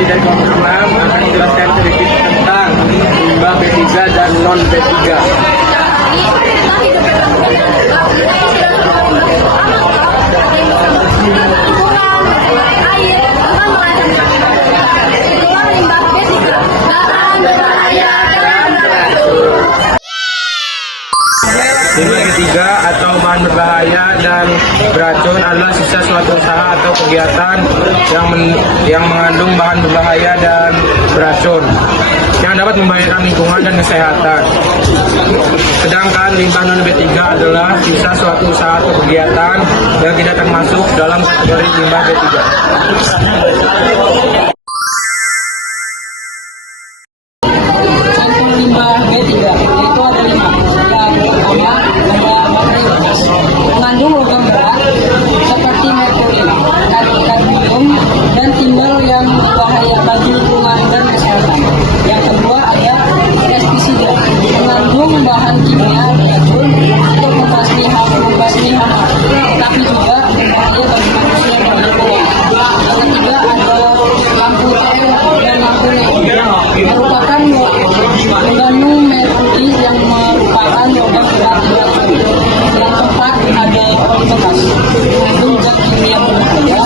Ini dari kelompok 6 akan menjelaskan sedikit tentang limbah B3 dan non B3. Limbah ketiga atau bahan berbahaya dan beracun adalah sisa suatu usaha atau kegiatan yang mengandung bahan berbahaya dan beracun yang dapat membahayakan lingkungan dan kesehatan. Sedangkan limbah non B3 adalah sisa suatu usaha atau kegiatan yang tidak termasuk dalam kategori limbah B3. Limbah B3 itu ada 5. Yang pertama, limbah baterai bekas mengandung logam berat seperti merkuri, kadmium, dan timbal yang membahayakan lingkungan dan kesehatan. Yang kedua ada pestisida mengandung bahan kimia beracun untuk membasmi hama, tapi juga berbahaya bagi manusia dan lingkungan. Yang ketiga ada lampu LED dan lampu LED merupakan mengandung merkuri yang merupakan logam berat beracun. Yang keempat ada oli bekas mengandung zat kimia berbahaya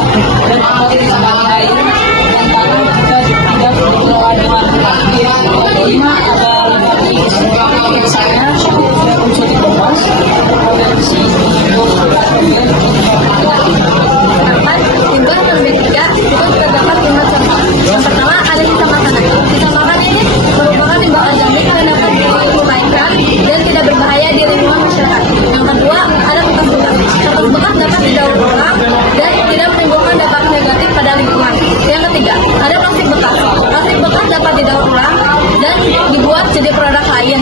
dan dapat disertai air dan tanah jika tidak dikelola dengan benar. Yang kelima ada limbah tipis, misalnya sudah unsur dibebas berpotensi untuk patogen limbah non B3 itu terdapat 5 contoh. Yang pertama ada sisa makanan. Sisa makanan ini merupakan limbah organik yang dapat diuraikan dan tidak berbahaya di lingkungan masyarakat. Yang kedua ada bekas bekas. Bekas bekas dapat didaur ulang dan tidak menimbulkan dampak negatif pada lingkungan. Yang ketiga ada plastik bekas. Plastik bekas dapat didaur ulang dan dibuat jadi produk lain.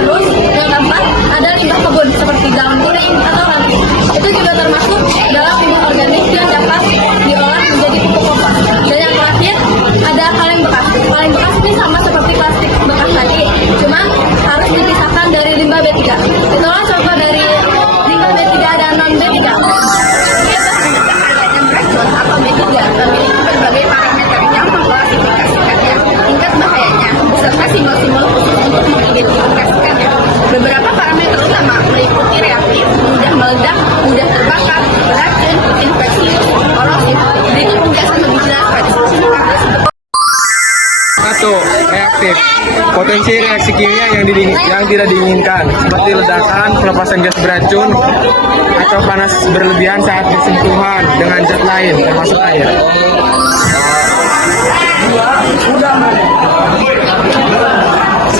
Terus yang keempat ada limbah kebun seperti daun kuning atau ranting. Itu juga termasuk dalam limbah organik yang dapat diolah menjadi pupuk kompos. Dan yang terakhir ada kaleng bekas. Kaleng bekas ini sama seperti plastik bekas tadi, cuma harus dipisahkan dari limbah B3. Itulah contoh dari limbah B3 dan non B3. Limbah berbahaya beracun atau B3 memiliki berbagai parameter yang mengklasifikasikannya, tingkat bahayanya, beserta simbol-simbol khusus untuk mengidentifikasikannya. Beberapa parameter utama meliputi reaktif, mudah meledak, mudah terbakar, beracun, infeksius, korosif. Berikut penjelasan lebih jelas pada sisi 1. Reaktif. Potensi reaksi kimia yang tidak diinginkan seperti ledakan, pelepasan gas beracun, atau panas berlebihan saat bersentuhan dengan zat lain termasuk air.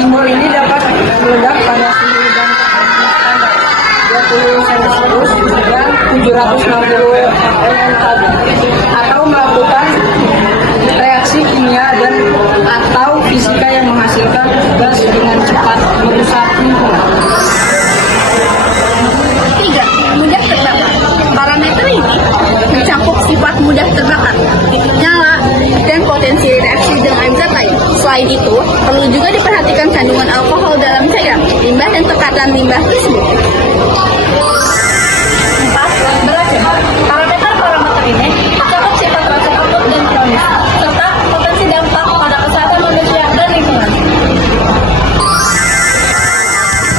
simbol ini dapat meledak pada suhu dan tekanan 20 Celcius dan 760 mPa atau melakukan reaksi kimia dan atau fisika yang menghasilkan gas dengan cepat merusak lingkungan. 3. Mudah terbakar. Parameter ini mencakup sifat mudah terbakar, titik nyala, dan potensi reaksi dengan zat lain. Selain itu, perlu juga diperhatikan kandungan alkohol dalam cairan, limbah dan tekanan limbah tersebut. 4. Beracun. Parameter ini mencakup sifat rasa akut dan kronis, serta potensi dampak pada kesehatan manusia dan lingkungan.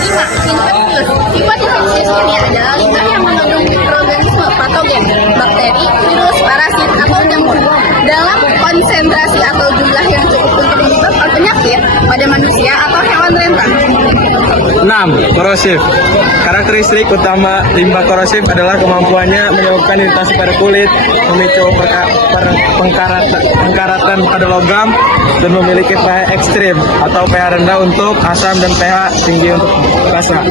5. Infeksius. Sifat infeksius ini adalah limbah yang mengandung mikroorganisme patogen, bakteri, virus, parasit, atau nyamuk dalam konsentrasi atau jumlah yang cukup untuk menyebabkan penyakit pada manusia atau hewan rentan. 6. Korosif. Karakteristik utama limbah korosif adalah kemampuannya menyebabkan iritasi pada kulit, memicu pengkaratan pada logam, dan memiliki pH ekstrim atau pH rendah untuk asam dan pH tinggi untuk basa.